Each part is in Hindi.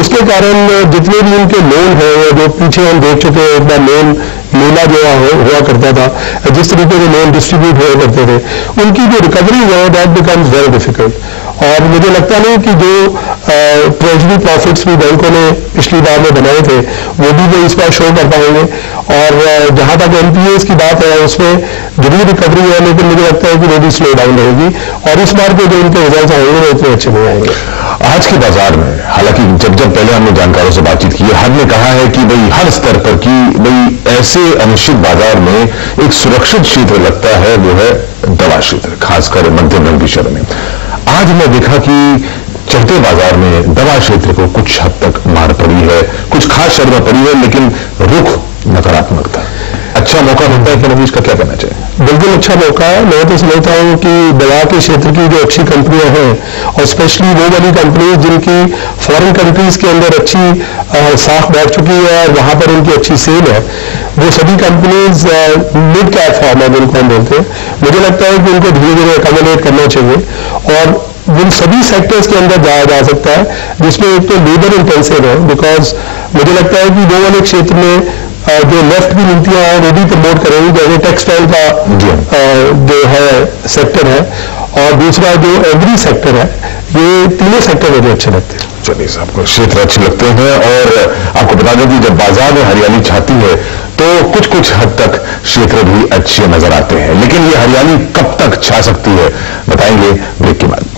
उसके कारण जितने भी उनके लोन है, जो पीछे हम देख चुके हैं, एक बार लोन मेला जो हुआ करता था, जिस तरीके से लोन डिस्ट्रीब्यूट हुआ करते थे, उनकी जो रिकवरी है दैट बिकम्स वेरी डिफिकल्ट। और मुझे लगता नहीं कि जो ट्रेजरी प्रॉफिट्स भी बैंकों ने पिछली बार में बनाए थे वो भी वो इस बार शो कर पाएंगे। और जहां तक एनपीएस की बात है उसमें जरूर रिकवरी है, लेकिन मुझे लगता है कि वो भी स्लो डाउन रहेगी और इस बार के जो उनके रिजल्ट आएंगे वो इतने अच्छे नहीं आएंगे। आज के बाजार में हालांकि जब पहले हमने जानकारों से बातचीत की, हर ने कहा है कि भाई हर स्तर पर कि भाई ऐसे अनिश्चित बाजार में एक सुरक्षित क्षेत्र लगता है वो है दवा क्षेत्र, खासकर मध्यम वर्ग की शहरों में। आज मैं देखा कि चलते बाजार में दवा क्षेत्र को कुछ हद तक मार पड़ी है, कुछ खास शहर में पड़ी है, लेकिन रुख नकारात्मक था। अच्छा मौका मिलता है कि नवीश का क्या करना चाहिए? बिल्कुल अच्छा मौका है। मैं तो समझता हूं कि दवा के क्षेत्र की जो अच्छी कंपनियां हैं और स्पेशली वो वाली कंपनी जिनकी फॉरेन कंट्रीज के अंदर अच्छी साख बैठ चुकी है और वहां पर उनकी अच्छी सेल है, वो सभी कंपनीज मिड कैप फॉर्म है जिनको हम बोलते हैं, मुझे लगता है कि उनको धीरे धीरे एकमोडेट करना चाहिए और उन सभी सेक्टर्स के अंदर जाया जा सकता है जिसमें एक तो लेबर इंटेंसिव है। बिकॉज मुझे लगता है कि वो वाले क्षेत्र में जो लेफ्ट की नीतियां हैं वो भी प्रमोट करेंगी, जैसे टेक्सटाइल का जो है सेक्टर है और दूसरा जो एग्री सेक्टर है, ये तीनों सेक्टर मुझे अच्छे लगते हैं। चलिए साहब को क्षेत्र अच्छे लगते हैं और आपको बता दें कि जब बाजार में हरियाली छाती है तो कुछ कुछ हद तक क्षेत्र भी अच्छे नजर आते हैं, लेकिन ये हरियाली कब तक छा सकती है बताएंगे ब्रेक के बाद।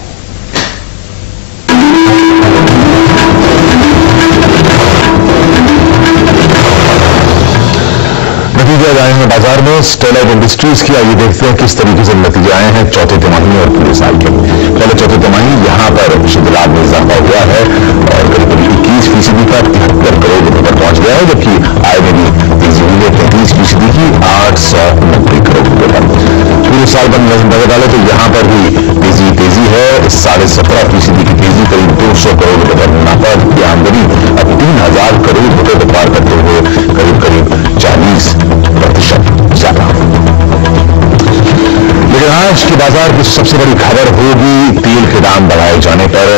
नतीजे आए हैं बाजार में स्टेलाइट इंडस्ट्रीज की, आइए देखते हैं किस तरीके से नतीजे आए हैं चौथे तिमाही और पूरे साल के। पहले चौथे तिमाही यहां पर शुद्ध लाभ में इजाफा हुआ है और करीब 21% का 73 करोड़ रुपए पर पहुंच गया है, जबकि आय में भी तेजी हुई है 33% की 890 करोड़ रुपए पर। पूरे साल पर नजर डाले तो यहां पर भी तेजी है 17.5% की तेजी, करीब 200 करोड़ रुपए पर मुनाफा, की आमदनी अब 3000 करोड़ रुपए को पार करते हुए करीब 40% ज्यादा। लेकिन आज के बाजार की सबसे बड़ी खबर होगी तेल के दाम बढ़ाए जाने पर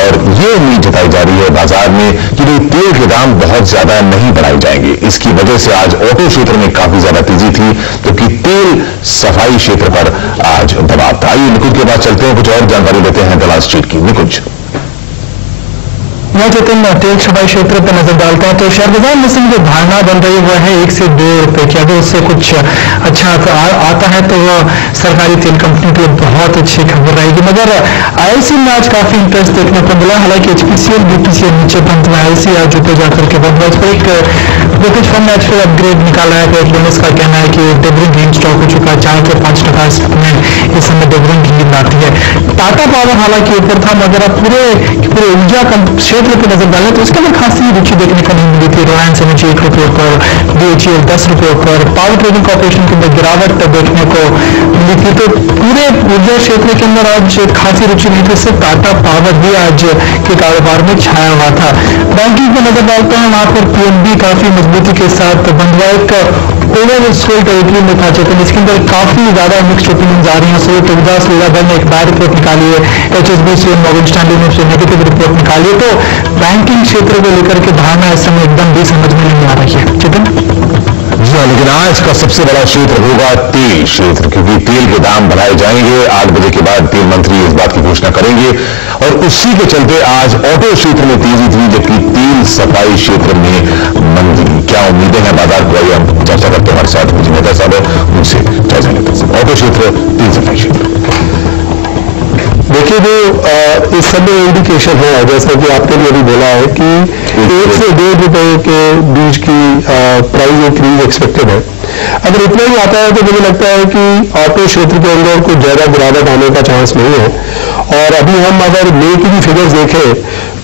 और ये उम्मीद जताई जा रही है बाजार में कि भाई तेल के दाम बहुत ज्यादा नहीं बढ़ाए जाएंगे। इसकी वजह से आज ऑटो क्षेत्र में काफी ज्यादा तेजी थी, जबकि तेल सफाई क्षेत्र पर आज दबाव था। आइए निकुंज के बाद चलते हैं, कुछ और जानकारी लेते हैं दलाल स्ट्रीट की। निकुंज। मैं चेतन तेल सफाई क्षेत्र पर नजर डालता हूं तो शेयर बाजार में जो धारणा बन रही है वो है 1 से 2 रुपए की। अगर उससे कुछ अच्छा आता है तो वो सरकारी तेल कंपनी के लिए बहुत अच्छी खबर रहेगी। मगर आईसी में आज काफी इंटरेस्ट देखने को मिला, हालांकि एचपीसीएल बीपीसीएल नीचे बंद हुआ, आईसी आज ऊपर जाकर के बंद हुआ। इस पर एक ब्रोकरेज फर्म ने आज फिर अपग्रेड निकाला है। एक्लिनस का कहना है कि डिविडेंड गेन स्टॉक हो चुका है, 4 से 5% में इस समय डिविडेंड गेन आती है। टाटा पावर हालांकि ऊपर था, मगर अब पूरे ऊर्जा क्षेत्र पे नजर डालें तो उसके अंदर खासी रुचि देखने को नहीं मिली थी। रिलायंस एनर्जी 1 रुपये पर, बीएचईएल 10 रुपये पर, पावर ट्रेडिंग कॉर्पोरेशन के अंदर गिरावट देखने को मिली थी। तो पूरे ऊर्जा क्षेत्र के अंदर आज खासी रुचि नहीं थी, सिर्फ टाटा पावर भी आज के कारोबार में छाया हुआ था। बैंकिंग पर नजर डालते हैं, वहां पर पीएनबी काफी मजबूती के साथ बंद हुआ, एक ओवर सोल्ड टेरिटरी में था चेतन। इसके अंदर काफी ज्यादा मिक्स्ड ओपिनियंस आ रही हैं। सोल्ड उदास दल ने एक बैड रिपोर्ट निकाली है, एचएसबीसी और मॉर्गन स्टैनली ने उससे नेगेटिव रिपोर्ट निकाली है। तो बैंकिंग क्षेत्र को लेकर के धारणा इस समय एकदम भी समझ में नहीं आ रही है चेतन। जी हाँ, लेकिन आज का सबसे बड़ा क्षेत्र होगा तेल क्षेत्र, क्योंकि तेल के दाम बढ़ाए जाएंगे। 8 बजे के बाद तेल मंत्री इस बात की घोषणा करेंगे और उसी के चलते आज ऑटो क्षेत्र में तेजी थी, जबकि तेल सफाई क्षेत्र में मंदी। क्या उम्मीदें हैं बाजार को, आइए हम चर्चा करते हैं। हमारे साथ मुझे नेता साहब है, उनसे जायजा लेते हैं। ऑटो क्षेत्र, तेल सफाई क्षेत्र, देखिए जो इस समय इंडिकेशन है, जैसा कि आपने भी अभी बोला है कि 1 से 1.5 रुपए के बीच की प्राइस इंक्रीज एक्सपेक्टेड है। अगर इतना ही आता है तो मुझे लगता है कि ऑटो क्षेत्र के अंदर कुछ ज्यादा गिरावट आने का चांस नहीं है। और अभी हम अगर मई की भी फिगर्स देखें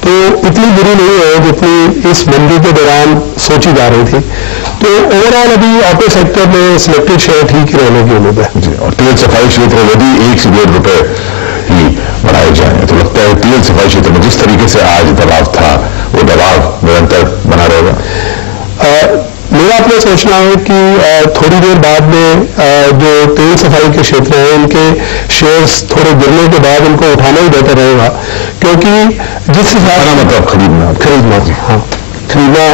तो इतनी बुरी नहीं है जितनी इस मंदी के दौरान सोची जा रही थी। तो ओवरऑल अभी ऑटो सेक्टर में सिलेक्टेड शेयर ठीक रहने की उम्मीद है। और तेल सफाई क्षेत्र यदि 1 से 1.5 रुपए ही बढ़ाए जाए तो लगता है तेल सफाई क्षेत्र में जिस तरीके से आज दबाव था वो दबाव निरंतर बना रहेगा। मेरा अपना सोचना है कि थोड़ी देर बाद में जो तेल सफाई के क्षेत्र हैं इनके शेयर्स थोड़े गिरने के बाद इनको उठाना ही बेहतर रहेगा, क्योंकि जिस हिसाब से मतलब खरीदना हाँ खरीदना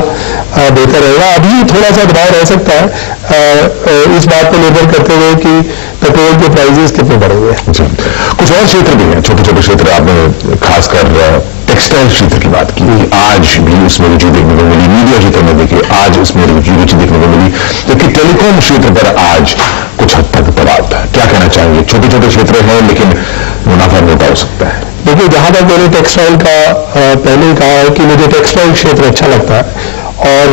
बेहतर रहेगा। अभी थोड़ा सा दबाव रह सकता है इस बात पर निर्भर करते हुए कि पेट्रोल के प्राइसेस कितने बढ़ेंगे। कुछ और क्षेत्र भी हैं, छोटे छोटे क्षेत्र, आपने खासकर टेक्सटाइल क्षेत्र की बात की, आज भी उसमें रुचि देखने को मिली। मीडिया क्षेत्र में देखिए आज उसमें रुचि देखने को मिली, जबकि टेलीकॉम क्षेत्र पर आज कुछ हद तक दबाव था। क्या कहना चाहेंगे? छोटे छोटे क्षेत्र हैं लेकिन मुनाफा मोटा हो सकता है। देखिए, जहां तक मैंने टेक्सटाइल का पहले ही कहा है कि मुझे टेक्सटाइल क्षेत्र अच्छा लगता है, और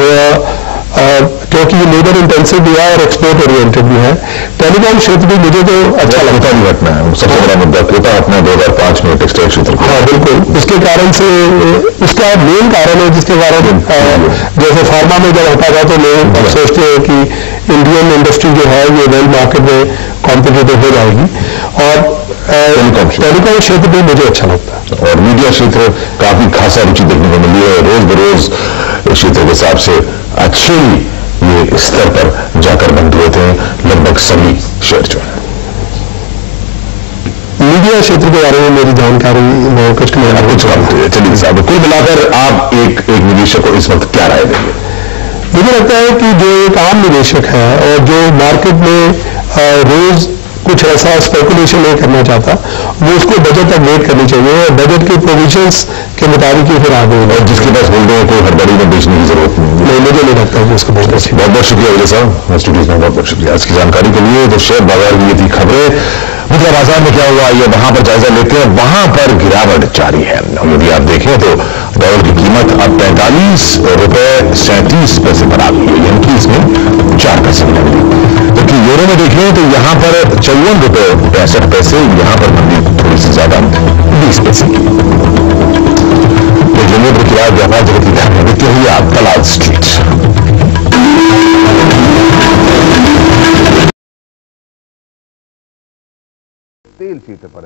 क्योंकि ये लेबर इंटेंसिव भी है और एक्सपोर्ट ओरिएंटेड भी है। टेलीकॉम क्षेत्र भी मुझे तो अच्छा लगता नहीं घटना है, सबसे बड़ा मुद्दा कोटा अपना 2005 में टेक्सटाइल क्षेत्र। हाँ बिल्कुल, उसके कारण से उसका मेन कारण है जिसके कारण जैसे फार्मा में जब हटा था तो लोग सोचते हैं कि इंडियन इंडस्ट्री जो है ये वर्ल्ड मार्केट में कॉम्पिटिटिव हो जाएगी, और टेलीकॉम क्षेत्र भी मुझे अच्छा लगता है। और मीडिया क्षेत्र काफी खासा रुचि देखने को मिली है, रोज बरोज क्षेत्र के हिसाब से अच्छे ये स्तर पर जाकर बंद हुए थे लगभग सभी शेयर जो है। मीडिया क्षेत्र के बारे में मेरी जानकारी कुछ कम थी। चलिए साहब, कुल मिलाकर आप एक निवेशक को इस वक्त क्या राय देंगे? मुझे लगता है कि जो एक आम निवेशक है और जो मार्केट में रोज कुछ ऐसा स्पेकुलेशन नहीं करना चाहता, वो उसको बजट तक वेट करनी चाहिए और बजट के प्रोविजंस के मुताबिक ही फिर आगे होगा। और जिसके पास होल्डिंग है कोई हड़बड़ी में बेचने की जरूरत नहीं, मुझे नहीं लगता कि उसको बेचना चाहिए। बहुत बहुत शुक्रिया विजय साहब, स्टूडियोज में बहुत बहुत शुक्रिया आज की जानकारी के लिए। तो शेयर बाजार की ये थी खबरें। मुद्रा बाजार में क्या हुआ ये वहां पर जायजा लेते हैं। वहां पर गिरावट जारी है। यदि आप देखें तो डॉलर की कीमत अब 45.37 पर आ गई है, यानी कि इसमें 4 पैसे मिलेंगे। जबकि यूरो में देखें तो यहां पर 54.65, यहां पर मंदी थोड़ी सी ज्यादा 20 पैसे की। किराया व्यापार जगत की ध्यान में हुई आप दलाल स्ट्रीट। तेल क्षेत्र पर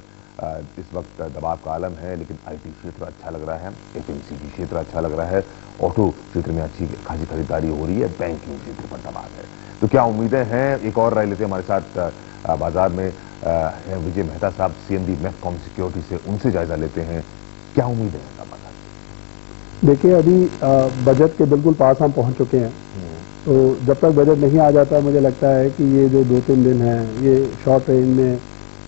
इस वक्त दबाव का आलम है, लेकिन आईटी क्षेत्र अच्छा लग रहा है, एफएमसीजी क्षेत्र अच्छा लग रहा है, ऑटो क्षेत्र में अच्छी खासी खरीदारी हो रही है, बैंकिंग क्षेत्र पर दबाव है। तो क्या उम्मीदें हैं? एक और राय लेते हैं हमारे साथ बाजार में विजय मेहता साहब, सीएमडी मैफकॉम सिक्योरिटी से, उनसे जायजा लेते हैं क्या उम्मीदें हैं बाजार? देखिए, अभी बजट के बिल्कुल पास हम पहुंच चुके हैं, तो जब तक बजट नहीं आ जाता मुझे लगता है कि ये जो 2-3 दिन हैं ये शॉर्ट रेंज में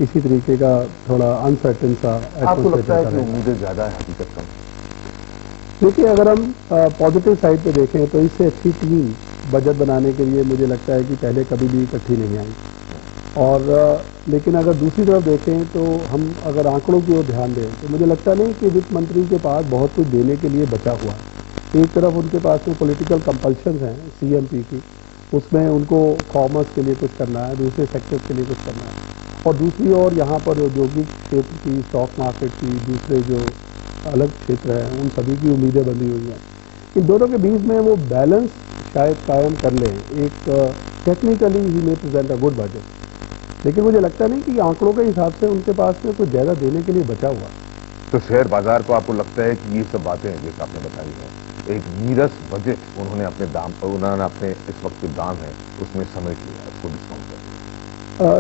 इसी तरीके का थोड़ा अनसर्टेन सा। आपको लगता है कि उम्मीदें ज्यादा है हकीकत कम? देखिए, अगर हम पॉजिटिव साइड पे देखें तो इससे अच्छी टीम बजट बनाने के लिए मुझे लगता है कि पहले कभी भी इकट्ठी नहीं आई। और लेकिन अगर दूसरी तरफ देखें तो हम अगर आंकड़ों की ओर ध्यान दें तो मुझे लगता नहीं कि वित्त मंत्री के पास बहुत कुछ देने के लिए बचा हुआ है। एक तरफ उनके पास में पॉलिटिकल कंपल्शन है सीएमपी की, उसमें उनको कॉमर्स के लिए कुछ करना है, दूसरे सेक्टर्स के लिए कुछ करना है, और दूसरी ओर यहाँ पर औद्योगिक क्षेत्र की, स्टॉक मार्केट की, दूसरे जो अलग क्षेत्र हैं उन सभी की उम्मीदें बंधी हुई हैं। इन दोनों के बीच में वो बैलेंस शायद कायम कर लें। एक टेक्निकली ही में प्रेजेंट अ गुड बजट, लेकिन मुझे लगता नहीं कि आंकड़ों के हिसाब से उनके पास में कुछ ज्यादा देने के लिए बचा हुआ। तो शेयर बाजार को आपको लगता है कि ये सब बातें जैसे आपने बताई है, एक नीरस बजट उन्होंने अपने इस वक्त के दाम है उसमें समेट लिया, उसको डिस्काउंट कर।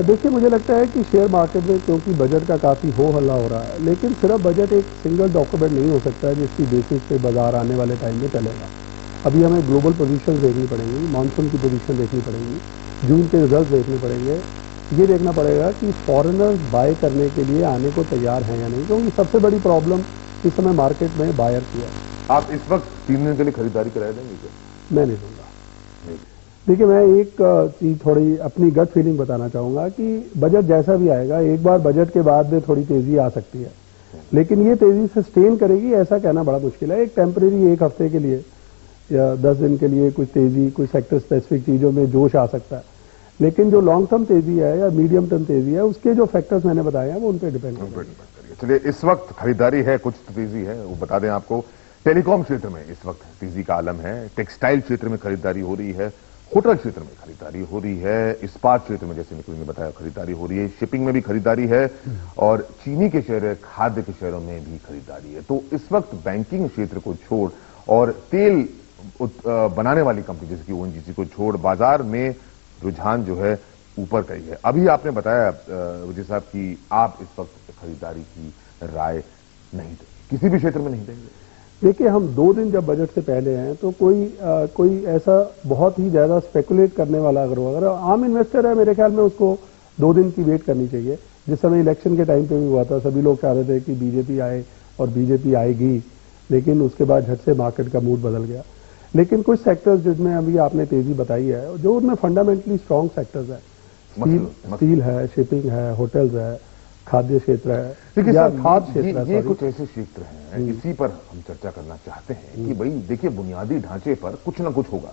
देखिए, मुझे लगता है कि शेयर मार्केट में क्योंकि बजट का काफी हो हल्ला हो रहा है, लेकिन सिर्फ बजट एक सिंगल डॉक्यूमेंट नहीं हो सकता है जिसकी बेसिस पे बाजार आने वाले टाइम में चलेगा। अभी हमें ग्लोबल पोजीशन देखनी पड़ेगी, मानसून की पोजीशन देखनी पड़ेगी, जून के रिजल्ट देखने पड़ेंगे, ये देखना पड़ेगा कि फॉरेनर्स बाय करने के लिए आने को तैयार हैं या नहीं, क्योंकि सबसे बड़ी प्रॉब्लम इस समय मार्केट में बायर की है। आप इस वक्त 3 दिन के लिए खरीदारी करा देंगे क्या? मैं नहीं दूंगा। देखिए, मैं एक चीज थोड़ी अपनी गट फीलिंग बताना चाहूंगा कि बजट जैसा भी आएगा, एक बार बजट के बाद में थोड़ी तेजी आ सकती है, लेकिन ये तेजी सस्टेन करेगी ऐसा कहना बड़ा मुश्किल है। एक टेम्परेरी 1 हफ्ते के लिए या 10 दिन के लिए कुछ तेजी, कुछ सेक्टर स्पेसिफिक चीजों में जोश आ सकता है, लेकिन जो लॉन्ग टर्म तेजी है या मीडियम टर्म तेजी है उसके जो फैक्टर्स मैंने बताए हैं वो उन पर डिपेंड करेंगे। चलिए, इस वक्त खरीदारी है, कुछ तेजी है, वो बता दें आपको। टेलीकॉम क्षेत्र में इस वक्त तेजी का आलम है, टेक्सटाइल क्षेत्र में खरीदारी हो रही है, होटल क्षेत्र में खरीदारी हो रही है, इस्पात क्षेत्र में जैसे निकुल ने बताया खरीदारी हो रही है, शिपिंग में भी खरीदारी है, और चीनी के शेयर, खाद्य के शेयरों में भी खरीदारी है। तो इस वक्त बैंकिंग क्षेत्र को छोड़ और तेल बनाने वाली कंपनी जैसे कि ओएनजीसी को छोड़ बाजार में रुझान जो है ऊपर का ही है। अभी आपने बताया विजय साहब कि आप इस वक्त खरीदारी की राय नहीं देंगे, किसी भी क्षेत्र में नहीं देंगे। देखिए, हम 2 दिन जब बजट से पहले हैं तो कोई ऐसा बहुत ही ज्यादा स्पेकुलेट करने वाला अगर आम इन्वेस्टर है, मेरे ख्याल में उसको 2 दिन की वेट करनी चाहिए। जिस समय इलेक्शन के टाइम पे भी हुआ था, सभी लोग चाह रहे थे कि बीजेपी आए और बीजेपी आएगी, लेकिन उसके बाद झट से मार्केट का मूड बदल गया। लेकिन कुछ सेक्टर्स जिसमें अभी आपने तेजी बताई है, जो उनमें फंडामेंटली स्ट्रांग सेक्टर्स है, स्टील है, शिपिंग है, होटल्स है, खाद्य क्षेत्र है या खाद्य क्षेत्र है। ये कुछ ऐसे क्षेत्र हैं, इसी पर हम चर्चा करना चाहते हैं कि भाई देखिए, बुनियादी ढांचे पर कुछ ना कुछ होगा।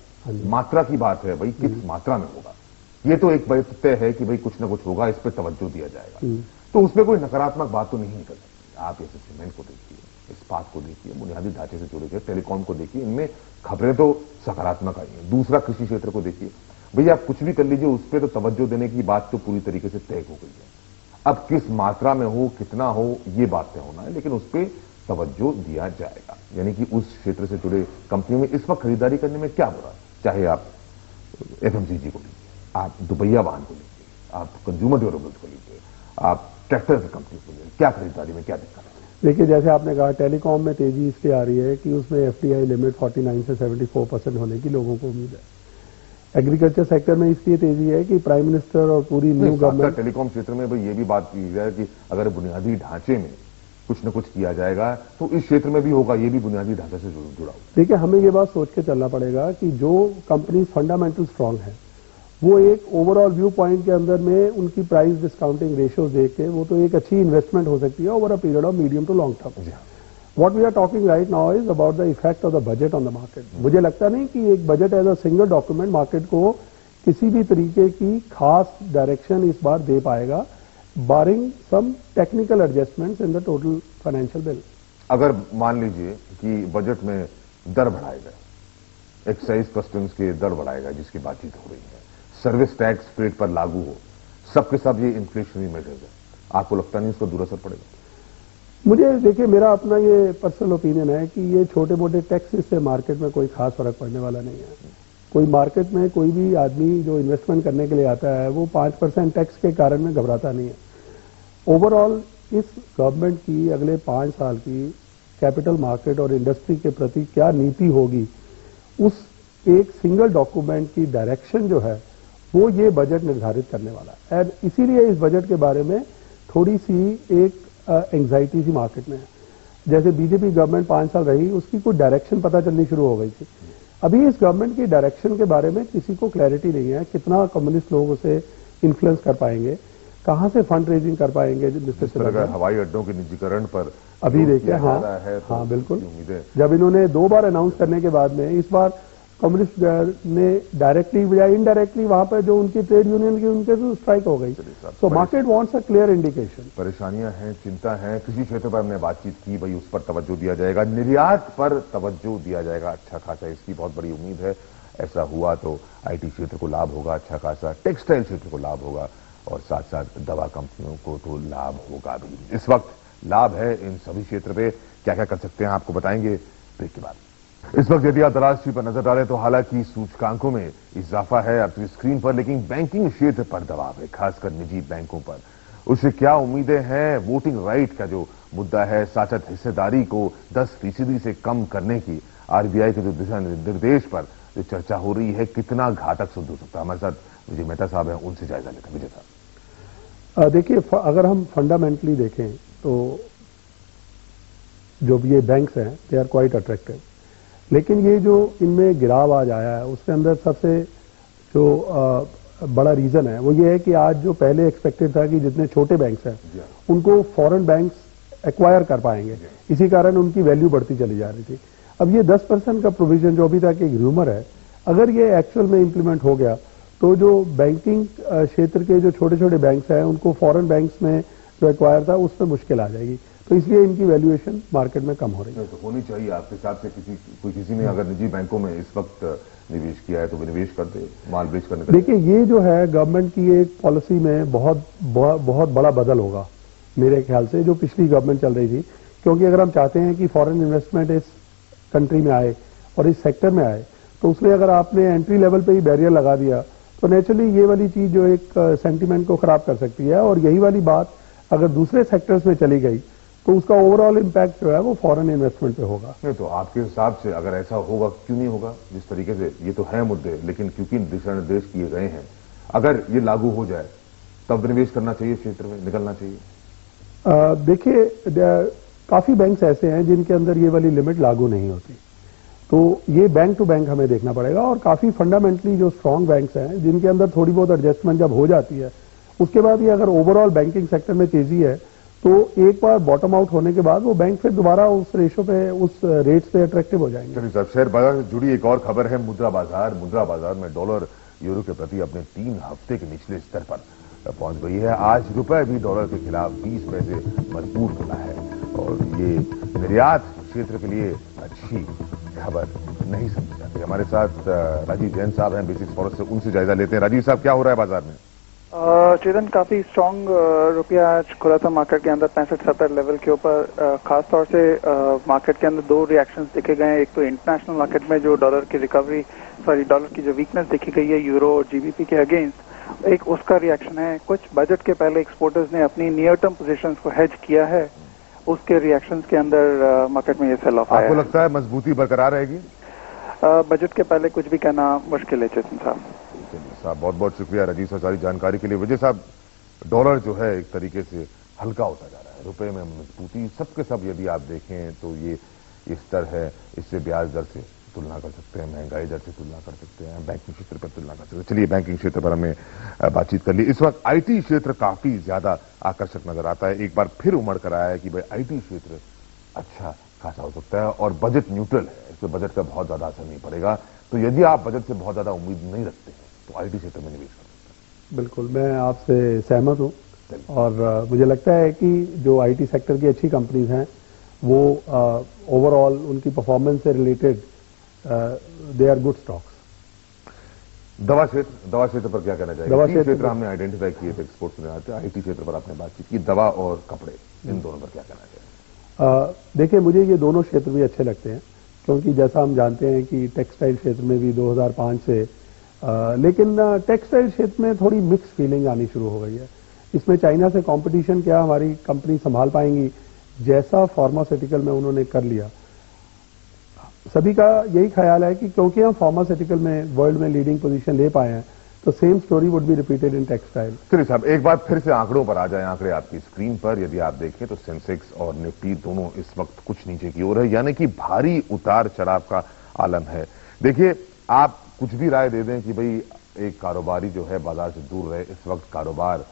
मात्रा की बात है, भाई किस मात्रा में होगा, ये तो एक तय है कि भाई कुछ ना कुछ होगा, इस पर तवज्जो दिया जाएगा। तो उसमें कोई नकारात्मक बात तो नहीं निकल सकती। आप जैसे सीमेंट को देखिए, इस्पात को देखिए, बुनियादी ढांचे से जुड़े हुए टेलीकॉम को देखिए, इनमें खबरें तो सकारात्मक आई हैं। दूसरा, कृषि क्षेत्र को देखिए, भैया आप कुछ भी कर लीजिए, उस पर तो तवज्जो देने की बात तो पूरी तरीके से तय हो गई है। अब किस मात्रा में हो, कितना हो, ये बात तय होना है, लेकिन उस पर तवज्जो दिया जाएगा। यानी कि उस क्षेत्र से जुड़े कंपनियों में इस वक्त खरीदारी करने में क्या बुरा है। चाहे आप एफएमसीजी को लीजिए, आप दुपहिया वाहन को लीजिए, आप कंज्यूमर ड्यूरेबल्स को लीजिए, आप ट्रैक्टर की कंपनी को लीजिए, क्या खरीदारी में क्या दिक्कत है। देखिए, जैसे आपने कहा, टेलीकॉम में तेजी इसलिए आ रही है कि उसमें एफडीआई लिमिट 49 से 74% होने की लोगों को उम्मीद है। एग्रीकल्चर सेक्टर में इसलिए तेजी है कि प्राइम मिनिस्टर और पूरी न्यू गवर्नमेंट टेलीकॉम क्षेत्र में भाई ये भी बात की जाए कि अगर बुनियादी ढांचे में कुछ न कुछ किया जाएगा तो इस क्षेत्र में भी होगा, ये भी बुनियादी ढांचे से जुड़ा हुआ। देखिए, हमें ये बात सोच के चलना पड़ेगा कि जो कंपनी फंडामेंटल स्ट्रांग है, वो एक ओवरऑल व्यू पॉइंट के अंदर में उनकी प्राइस डिस्काउंटिंग रेशियो देख के वो तो एक अच्छी इन्वेस्टमेंट हो सकती है over a period of medium to long term. What we are talking right now is about the effect of the budget on the market. मुझे लगता नहीं कि एक budget as a single document market को किसी भी तरीके की खास डायरेक्शन इस बार दे पाएगा, barring some technical adjustments in the total financial bill. अगर मान लीजिए कि बजट में दर बढ़ाए गए, एक्साइज कस्टम्स के दर बढ़ाए गए जिसकी बातचीत हो रही है, सर्विस टैक्स फ्रेट पर लागू हो, सबके सब ये इन्फ्लेशनरी मेजर्स है, आपको लगता नहीं इसका दूर असर पड़ेगा? मुझे देखिए, मेरा अपना ये पर्सनल ओपिनियन है कि ये छोटे मोटे टैक्स से मार्केट में कोई खास फर्क पड़ने वाला नहीं है। कोई मार्केट में कोई भी आदमी जो इन्वेस्टमेंट करने के लिए आता है वो 5% टैक्स के कारण में घबराता नहीं है। ओवरऑल इस गवर्नमेंट की अगले 5 साल की कैपिटल मार्केट और इंडस्ट्री के प्रति क्या नीति होगी, उस एक सिंगल डॉक्यूमेंट की डायरेक्शन जो है वो ये बजट निर्धारित करने वाला है। एंड इसीलिए इस बजट के बारे में थोड़ी सी एक एंग्जाइटी सी मार्केट में है। जैसे बीजेपी गवर्नमेंट 5 साल रही, उसकी कोई डायरेक्शन पता चलनी शुरू हो गई थी। अभी इस गवर्नमेंट की डायरेक्शन के बारे में किसी को क्लैरिटी नहीं है, कितना कम्युनिस्ट लोग उसे इन्फ्लुएंस कर पाएंगे, कहां से फंड रेजिंग कर पाएंगे। अगर हवाई अड्डों के निजीकरण पर अभी देखिए, हाँ बिल्कुल, जब इन्होंने 2 बार अनाउंस करने के बाद में इस बार कम्युनिस्ट ने डायरेक्टली बजाय इनडायरेक्टली वहां पर जो उनकी ट्रेड यूनियन की उनके तो स्ट्राइक हो गई। So market wants a clear indication. परेशानियां हैं, चिंता है, किसी क्षेत्र पर हमने बातचीत की, भाई उस पर तवज्जो दिया जाएगा, निर्यात पर तवज्जो दिया जाएगा अच्छा खासा, इसकी बहुत बड़ी उम्मीद है। ऐसा हुआ तो आईटी क्षेत्र को लाभ होगा अच्छा खासा, टेक्सटाइल क्षेत्र को लाभ होगा और साथ साथ दवा कंपनियों को तो लाभ होगा भी। इस वक्त लाभ है इन सभी क्षेत्र पे, क्या क्या कर सकते हैं आपको बताएंगे ब्रेक के बाद। इस वक्त यदि आप अंतर्राष्ट्रीय पर नजर डालें तो हालांकि सूचकांकों में इजाफा है आपकी स्क्रीन पर, लेकिन बैंकिंग क्षेत्र पर दबाव है, खासकर निजी बैंकों पर। उससे क्या उम्मीदें हैं? वोटिंग राइट का जो मुद्दा है, साथ हिस्सेदारी को 10% से कम करने की आरबीआई के जो दिशा निर्देश पर जो चर्चा हो रही है, कितना घातक सिद्ध हो सकता है? हमारे साथ विजय मेहता साहब हैं, उनसे जायजा लेते हैं। विजय साहब, देखिए, अगर हम फंडामेंटली देखें तो जो भी ये बैंक्स हैं दे आर क्वाइट अट्रैक्टिव, लेकिन ये जो इनमें गिराव आज आया है उसके अंदर सबसे जो बड़ा रीजन है वो ये है कि आज जो पहले एक्सपेक्टेड था कि जितने छोटे बैंक्स हैं उनको फॉरेन बैंक्स एक्वायर कर पाएंगे, इसी कारण उनकी वैल्यू बढ़ती चली जा रही थी। अब ये 10% का प्रोविजन जो अभी तक एक र्यूमर है, अगर ये एक्चुअल में इंप्लीमेंट हो गया तो जो बैंकिंग क्षेत्र के जो छोटे छोटे बैंक्स हैं उनको फॉरेन बैंक्स में जो एक्वायर था उसमें मुश्किल आ जाएगी, तो इसलिए इनकी वैल्यूएशन मार्केट में कम हो रही है। तो होनी चाहिए आपके हिसाब से, किसी ने अगर निजी बैंकों में इस वक्त निवेश किया है तो वो निवेश कर दे, माल बेच करने का। देखिए, ये जो है गवर्नमेंट की एक पॉलिसी में बहुत बड़ा बदल होगा मेरे ख्याल से, जो पिछली गवर्नमेंट चल रही थी। क्योंकि अगर हम चाहते हैं कि फॉरेन इन्वेस्टमेंट इस कंट्री में आए और इस सेक्टर में आए, तो उसमें अगर आपने एंट्री लेवल पे ही बैरियर लगा दिया तो नेचुरली ये वाली चीज जो एक सेंटीमेंट को खराब कर सकती है। और यही वाली बात अगर दूसरे सेक्टर्स में चली गई तो उसका ओवरऑल इम्पैक्ट जो है वो फॉरेन इन्वेस्टमेंट पे होगा। नहीं तो आपके हिसाब से अगर ऐसा होगा, क्यों नहीं होगा? जिस तरीके से ये तो है मुद्दे, लेकिन क्योंकि दिशा निर्देश किए गए हैं, अगर ये लागू हो जाए तब निवेश करना चाहिए, क्षेत्र में निकलना चाहिए। देखिए, काफी बैंक्स ऐसे हैं जिनके अंदर ये वाली लिमिट लागू नहीं होती, तो ये बैंक टू बैंक हमें देखना पड़ेगा। और काफी फंडामेंटली जो स्ट्रांग बैंक्स हैं जिनके अंदर थोड़ी बहुत एडजस्टमेंट जब हो जाती है, उसके बाद ये अगर ओवरऑल बैंकिंग सेक्टर में तेजी है तो एक बार बॉटम आउट होने के बाद वो बैंक फिर दोबारा उस रेशो पे, उस रेट्स पे अट्रैक्टिव हो जाएंगे। चलिए साहब, शेयर बाजार से जुड़ी एक और खबर है मुद्रा बाजार। मुद्रा बाजार में डॉलर यूरो के प्रति अपने 3 हफ्ते के निचले स्तर पर पहुंच गई है। आज रुपए भी डॉलर के खिलाफ 20 पैसे मजबूत बना है और ये निर्यात क्षेत्र के लिए अच्छी खबर नहीं समझी जाती। हमारे साथ राजीव जैन साहब हैं बेसिक्स फॉरेस्ट से, उनसे जायजा लेते हैं। राजीव साहब, क्या हो रहा है बाजार में? चेतन, काफी स्ट्रांग रुपया आज खुला था मार्केट के अंदर 65-70 लेवल के ऊपर। खास तौर से मार्केट के अंदर 2 रिएक्शंस देखे गए हैं। एक तो इंटरनेशनल मार्केट में जो डॉलर की जो वीकनेस देखी गई है यूरो और जीबीपी के अगेंस्ट, एक उसका रिएक्शन है। कुछ बजट के पहले एक्सपोर्टर्स ने अपनी नियर टर्म पोजीशंस को हेज किया है, उसके रिएक्शंस के अंदर मार्केट में ये सेल ऑफ आया। आपको लगता है मजबूती बरकरार रहेगी? बजट के पहले कुछ भी कहना मुश्किल है चेतन साहब। साहब, बहुत बहुत शुक्रिया राजीव साहब सारी जानकारी के लिए। विजय साहब, डॉलर जो है एक तरीके से हल्का होता जा रहा है, रुपए में मजबूती सबके सब यदि आप देखें तो ये स्तर है। इससे ब्याज दर से तुलना कर सकते हैं, महंगाई दर से तुलना कर सकते हैं, बैंकिंग क्षेत्र पर तुलना कर सकते हैं। चलिए, बैंकिंग क्षेत्र पर हमने बातचीत कर ली। इस वक्त आईटी क्षेत्र काफी ज्यादा आकर्षक नजर आता है। एक बार फिर उमड़ कर आया है कि भाई आईटी क्षेत्र अच्छा खासा हो सकता है और बजट न्यूट्रल है, इस पर बजट का बहुत ज्यादा असर नहीं पड़ेगा। तो यदि आप बजट से बहुत ज्यादा उम्मीद नहीं रखते हैं तो आईटी क्षेत्र में निवेश कर सकते हैं। बिल्कुल, मैं आपसे सहमत हूं और मुझे लगता है कि जो आईटी सेक्टर की अच्छी कंपनीज हैं वो ओवरऑल उनकी परफॉर्मेंस से related they are good stocks. दवा क्षेत्र पर क्या कहना चाहिए? दवा क्षेत्र हमने आइडेंटिफाई किए थे एक्सपोर्ट्स में आते। आईटी क्षेत्र पर आपने बातचीत की, दवा और कपड़े, इन दोनों पर क्या कहना चाहिए? देखिए, मुझे ये दोनों क्षेत्र भी अच्छे लगते हैं क्योंकि जैसा हम जानते हैं कि टेक्सटाइल क्षेत्र में भी 2005 से लेकिन टेक्सटाइल क्षेत्र में थोड़ी मिक्स फीलिंग आनी शुरू हो गई है। इसमें चाइना से कंपटीशन क्या हमारी कंपनी संभाल पाएंगी, जैसा फार्मास्यूटिकल में उन्होंने कर लिया। सभी का यही ख्याल है कि क्योंकि हम फार्मास्यूटिकल में वर्ल्ड में लीडिंग पोजीशन ले पाए हैं तो same story would be repeated in textile. चलिए साहब, एक बार फिर से आंकड़ों पर आ जाए। आंकड़े आपकी स्क्रीन पर यदि आप देखें तो सेंसेक्स और निफ्टी दोनों इस वक्त कुछ नीचे की ओर है, यानी कि भारी उतार चढ़ाव का आलम है। देखिए, आप कुछ भी राय दे दें कि भाई एक कारोबारी जो है बाजार से दूर रहे, इस वक्त कारोबार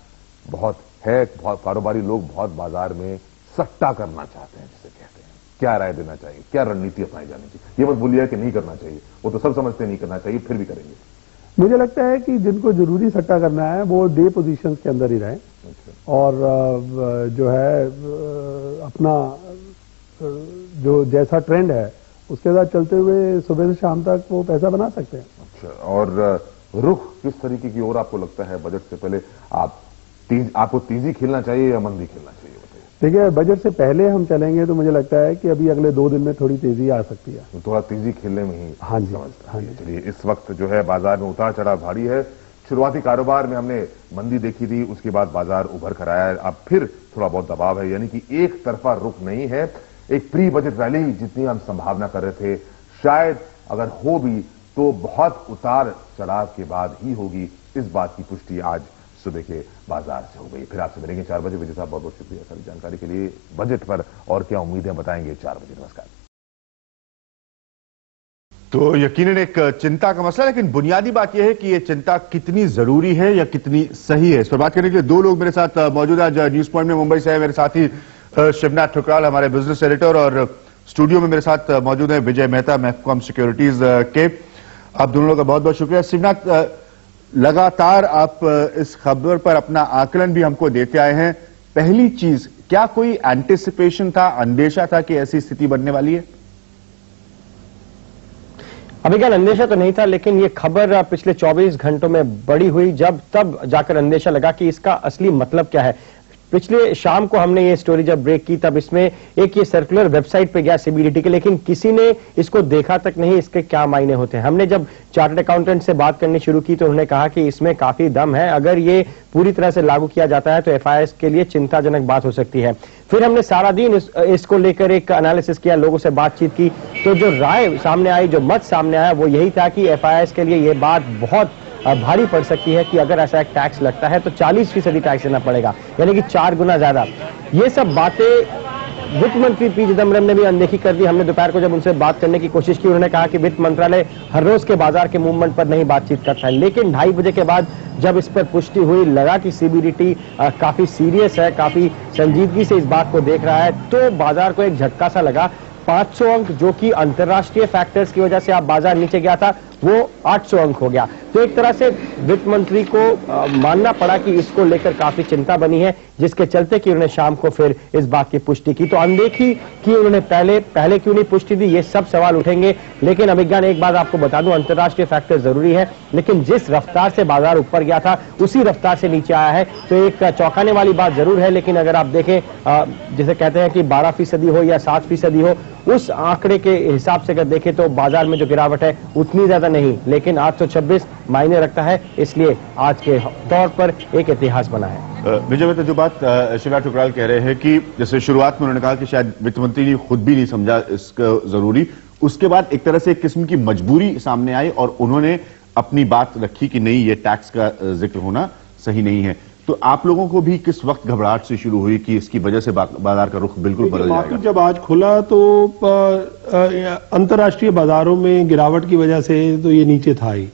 बहुत है, बहुत कारोबारी लोग बहुत बाजार में सट्टा करना चाहते हैं जिसे कहते हैं। क्या राय देना चाहिए, क्या रणनीति अपनाई जानी चाहिए? ये मत बोलिए कि नहीं करना चाहिए, वो तो सब समझते नहीं करना चाहिए, फिर भी करेंगे। मुझे लगता है कि जिनको जरूरी सट्टा करना है वो डे पोजीशंस के अंदर ही रहें और जो है अपना जो जैसा ट्रेंड है उसके साथ चलते हुए सुबह से शाम तक वो पैसा बना सकते हैं। अच्छा, और रुख किस तरीके की ओर आपको लगता है बजट से पहले? आपको तेजी खेलना चाहिए या मंदी खेलना चाहिए? देखिए, बजट से पहले हम चलेंगे तो मुझे लगता है कि अभी अगले 2 दिन में थोड़ी तेजी आ सकती है। तो थोड़ा तेजी खेलने में ही हाँ जी, हाँ जी। चलिए, इस वक्त जो है बाजार में उतार चढ़ाव भारी है। शुरुआती कारोबार में हमने मंदी देखी थी, उसके बाद बाजार उभर कर आया है। अब फिर थोड़ा बहुत दबाव है, यानी कि एक तरफा रुख नहीं है। एक प्री बजट रैली जितनी हम संभावना कर रहे थे, शायद अगर हो भी तो बहुत उतार चढ़ाव के बाद ही होगी। इस बात की पुष्टि आज सुबह के बाजार से हो गई। फिर आपसे मिलेंगे 4 बजे। विजय साहब, बहुत बहुत शुक्रिया सारी जानकारी के लिए। बजट पर और क्या उम्मीदें बताएंगे 4 बजे। नमस्कार। तो यकीनन एक चिंता का मसला, लेकिन बुनियादी बात यह है कि यह चिंता कितनी जरूरी है या कितनी सही है, इस पर बात करने के लिए 2 लोग मेरे साथ मौजूद हैं। न्यूज पॉइंट में मुंबई से है मेरे साथी शिवनाथ ठुकराल, हमारे बिजनेस एडिटर, और स्टूडियो में मेरे साथ मौजूद है विजय मेहता, मैफकॉम सिक्योरिटीज के। आप दोनों लोगों का बहुत बहुत शुक्रिया। शिवनाथ, लगातार आप इस खबर पर अपना आकलन भी हमको देते आए हैं। पहली चीज, क्या कोई एंटिसिपेशन था, अंदेशा था कि ऐसी स्थिति बनने वाली है? अभिज्ञान, अंदेशा तो नहीं था, लेकिन ये खबर पिछले 24 घंटों में बड़ी हुई, जब तब जाकर अंदेशा लगा कि इसका असली मतलब क्या है। पिछले शाम को हमने ये स्टोरी जब ब्रेक की तब इसमें एक ये सर्कुलर वेबसाइट पे गया सीबीडीटी के, लेकिन किसी ने इसको देखा तक नहीं इसके क्या मायने होते हैं। हमने जब चार्टर्ड अकाउंटेंट से बात करनी शुरू की तो उन्होंने कहा कि इसमें काफी दम है, अगर ये पूरी तरह से लागू किया जाता है तो एफआईआईएस के लिए चिंताजनक बात हो सकती है। फिर हमने सारा दिन इसको लेकर एक एनालिसिस किया, लोगों से बातचीत की, तो जो राय सामने आई, जो मत सामने आया वो यही था कि एफआईआईएस के लिए ये बात बहुत भारी पड़ सकती है कि अगर ऐसा एक टैक्स लगता है तो 40% टैक्स देना पड़ेगा, यानी कि 4 गुना ज्यादा। ये सब बातें वित्त मंत्री पी चिदम्बरम ने भी अनदेखी कर दी। हमने दोपहर को जब उनसे बात करने की कोशिश की, उन्होंने कहा कि वित्त मंत्रालय हर रोज के बाजार के मूवमेंट पर नहीं बातचीत करता है, लेकिन 2:30 बजे के बाद जब इस पर पुष्टि हुई, लगा कि सीबीडीटी काफी सीरियस है, काफी संजीदगी से इस बात को देख रहा है, तो बाजार को एक झटका सा लगा। 500 अंक जो कि अंतर्राष्ट्रीय फैक्टर्स की वजह से आप बाजार नीचे गया था, वो 800 अंक हो गया। तो एक तरह से वित्त मंत्री को मानना पड़ा कि इसको लेकर काफी चिंता बनी है, जिसके चलते कि उन्होंने शाम को फिर इस बात की पुष्टि की। तो अनदेखी की उन्होंने पहले क्यों नहीं पुष्टि दी, ये सब सवाल उठेंगे। लेकिन अभिज्ञान एक बात आपको बता दूं, अंतर्राष्ट्रीय फैक्टर जरूरी है, लेकिन जिस रफ्तार से बाजार ऊपर गया था उसी रफ्तार से नीचे आया है, तो एक चौंकाने वाली बात जरूर है। लेकिन अगर आप देखें, जिसे कहते हैं कि 12% हो या 7% हो, उस आंकड़े के हिसाब से अगर देखें तो बाजार में जो गिरावट है उतनी ज्यादा नहीं, लेकिन 826 मायने रखता है, इसलिए आज के तौर पर एक इतिहास बना है। विजय, तो जो बात शिवराज ठुकराल कह रहे हैं कि जैसे शुरुआत में उन्होंने कहा कि शायद वित्त मंत्री ने खुद भी नहीं समझा इसका जरूरी, उसके बाद एक तरह से एक किस्म की मजबूरी सामने आई और उन्होंने अपनी बात रखी कि नहीं, ये टैक्स का जिक्र होना सही नहीं है। तो आप लोगों को भी किस वक्त घबराहट से शुरू हुई कि इसकी वजह से बाजार का रुख बिल्कुल बदल जाएगा? जब आज खुला तो अंतर्राष्ट्रीय बाजारों में गिरावट की वजह से तो ये नीचे था ही,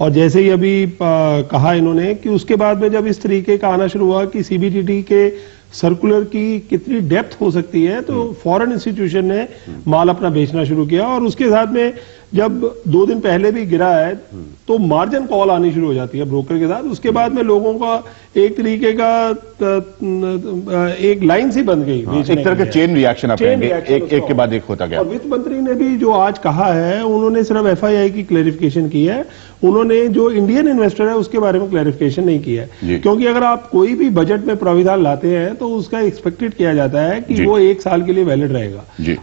और जैसे ही अभी कहा इन्होंने कि उसके बाद में जब इस तरीके का आना शुरू हुआ कि सीबीडीटी के सर्कुलर की कितनी डेप्थ हो सकती है, तो फॉरेन इंस्टीट्यूशन ने माल अपना बेचना शुरू किया। और उसके साथ में जब 2 दिन पहले भी गिरा है तो मार्जिन कॉल आनी शुरू हो जाती है ब्रोकर के साथ। उसके बाद में लोगों का एक तरीके का एक लाइन सी बन गई, एक तरह का चेन रिएक्शन आप कहेंगे, एक के बाद एक होता गया। और वित्त मंत्री ने भी जो आज कहा है, उन्होंने सिर्फ एफआईआई की क्लैरिफिकेशन की है, उन्होंने जो इंडियन इन्वेस्टर है उसके बारे में क्लैरिफिकेशन नहीं किया है। क्योंकि अगर आप कोई भी बजट में प्राविधान लाते हैं तो उसका एक्सपेक्टेड किया जाता है कि वो 1 साल के लिए वैलिड रहेगा।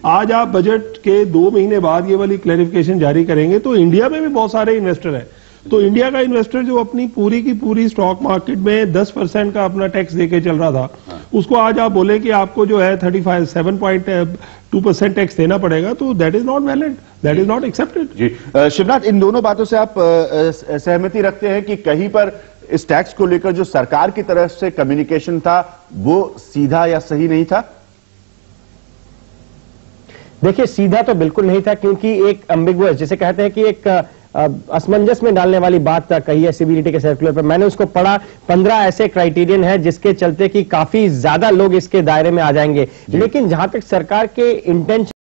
आज आप बजट के 2 महीने बाद ये वाली क्लैरिफिकेशन जारी करेंगे तो इंडिया में भी बहुत सारे इन्वेस्टर हैं, तो इंडिया का इन्वेस्टर जो अपनी पूरी की पूरी स्टॉक मार्केट में 10% का अपना टैक्स देके चल रहा था, उसको आज आप बोले कि आपको जो है 7.2% टैक्स देना पड़ेगा, तो that is not valid, that is not accepted. जी शिवनाथ, इन दोनों बातों से आप सहमति रखते हैं कि कहीं पर इस टैक्स को लेकर जो सरकार की तरफ से कम्युनिकेशन था वो सीधा या सही नहीं था? देखिए, सीधा तो बिल्कुल नहीं था, क्योंकि एक एम्बिगुअस, जिसे कहते हैं कि एक असमंजस में डालने वाली बात कही है सीबीडीटी के सर्कुलर पर। मैंने उसको पढ़ा, 15 ऐसे क्राइटेरियन है जिसके चलते कि काफी ज्यादा लोग इसके दायरे में आ जाएंगे, लेकिन जहां तक सरकार के इंटेंशन